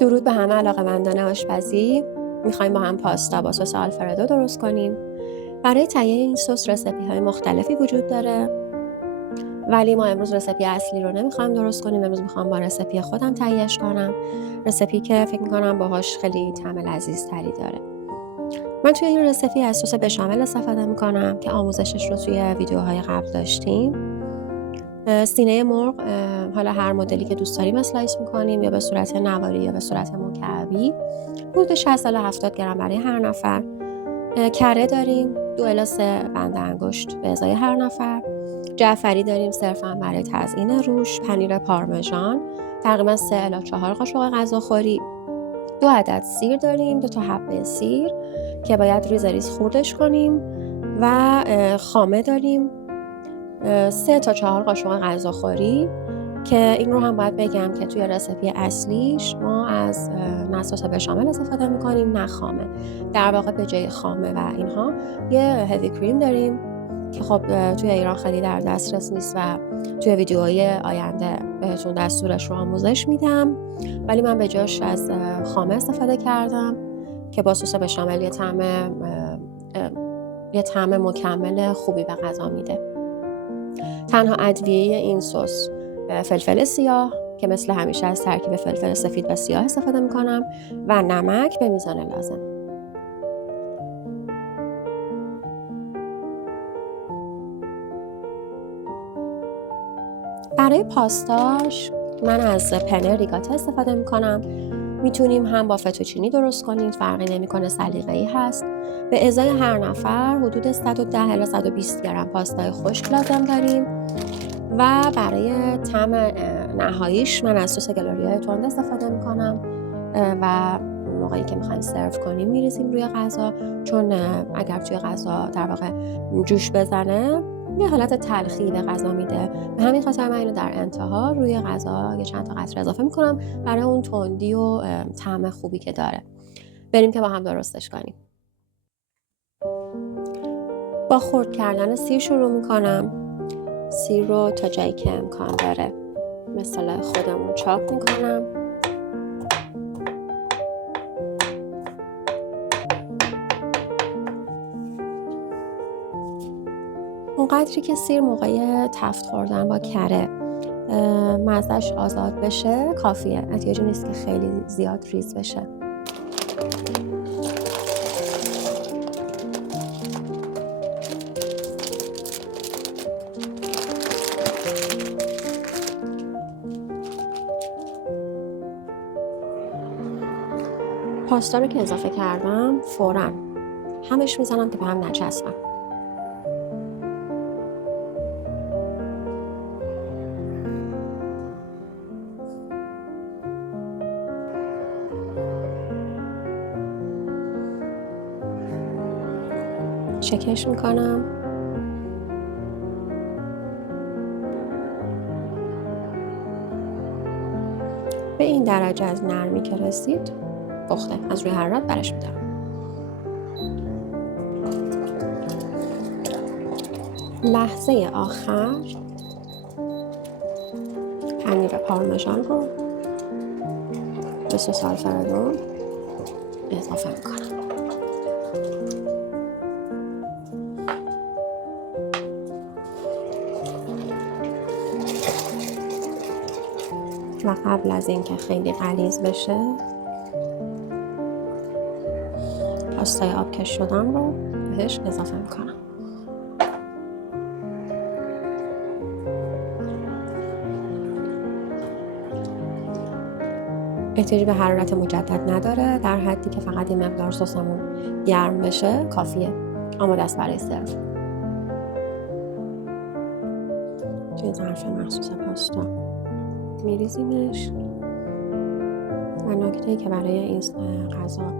درود به همه علاقه‌مندان آشپزی. می‌خوایم با هم پاستا با سس آلفردو درست کنیم. برای تهیه این سس رسیپی‌های مختلفی وجود داره، ولی ما امروز رسیپی اصلی رو نمی‌خوایم درست کنیم. امروز می‌خوام با رسیپی خودم تهیهش کنم. رسیپی که فکر می‌کنم باهاش خیلی طعم لذیذتری داره. من توی این رسیپی از سس بشامل استفاده می‌کنم که آموزشش رو توی ویدیوهای قبل داشتیم. سینه مرغ، حالا هر مدلی که دوست داریم اسلایس می‌کنیم، یا به صورت نواری یا به صورت مکعبی. حدود 60 تا 70 گرم برای هر نفر. کره داریم 2 الی 3 بند انگشت به ازای هر نفر. جعفری داریم صرفاً برای تزیین روش. پنیر پارمژان تقریباً 3 الی 4 قاشق غذاخوری. 2 عدد سیر داریم، 2 تا حبه سیر که باید ریز ریز خردش کنیم. و خامه داریم 3 تا 4 قاشق غذاخوری که این رو هم باید بگم که توی رسیپی اصلیش ما از نه سس بشامل استفاده می‌کنیم نه خامه. در واقع به جای خامه و اینها یه هوی کریم داریم که خب توی ایران خیلی در دسترس نیست و توی ویدیوهای آینده بهتون دستورش رو آموزش میدم، ولی من به جاش از خامه استفاده کردم که با سس بشامل یه طعم مکمل خوبی به غذا میده. تنها ادویه این سس فلفل سیاه که مثل همیشه از ترکیب فلفل سفید و سیاه استفاده میکنم و نمک به میزان لازم. برای پاستاش من از پنه ریگاتا استفاده میکنم. میتونیم هم با فتوچینی درست کنیم، فرقی نمیکنه، سلیقه‌ای هست. به ازای هر نفر حدود 110 الی 120 گرم پاستای خشک لازم داریم. و برای طعم نهاییش من از سس گلوریای تند استفاده میکنم و موقعی که میخوایم سرو کنیم میریزیم روی غذا، چون اگر توی غذا در واقع جوش بزنه یه حالت تلخی به غذا میده. به همین خاطر من اینو در انتها روی غذا یه چند تا قطره اضافه میکنم برای اون تندی و طعم خوبی که داره. بریم که با هم درستش کنیم. با خرد کردن سیر شروع میکنم. سیر رو تا جایی که امکان داره مثلا خودمون چاپ میکنم. اونقدری که سیر موقع تفت خوردن با کره مزهش آزاد بشه کافیه، احتیاجی نیست که خیلی زیاد ریز بشه. پاستا رو که اضافه کردم فوراً همش میزنم که به هم نچسبن. چکش میکنم. به این درجه از نرمی که رسید پخته، از روی حرارت برش میدارم. لحظه آخر پنیر پارمژان رو به سس آلفردو اضافه میکنم. و قبل از اینکه خیلی غلیظ بشه پاستای آبکش شدن رو بهش اضافه میکنم. احتیاجی به حرارت مجدد نداره، در حدی که فقط این مقدار سسمون گرم بشه کافیه. آماده است برای سرو. توی ظرف مخصوص پاستا میریزیمش و نکته‌ای که برای این غذا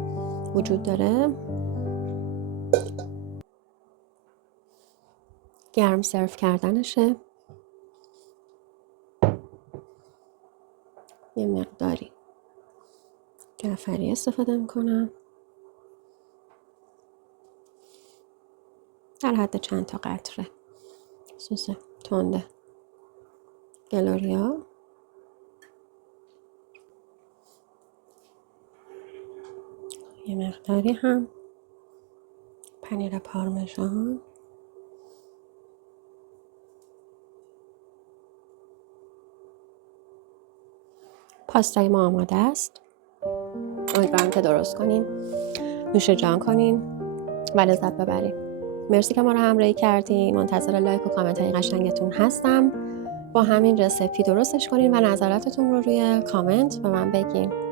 وجود داره گرم سرو کردنشه. یه مقداری جعفری استفاده میکنم در حد چند تا قطره سس تنده گلوریا. یه مقداری هم پنیر پارمژان. پاستای ما آماده است. امیدوارم که درست کنین، نوش جان کنین و لذت ببرین. مرسی که ما رو همراهی کردین. منتظر لایک و کامنت های قشنگتون هستم. با همین رسیپی درستش کنین و نظراتتون رو روی کامنت به من بگین.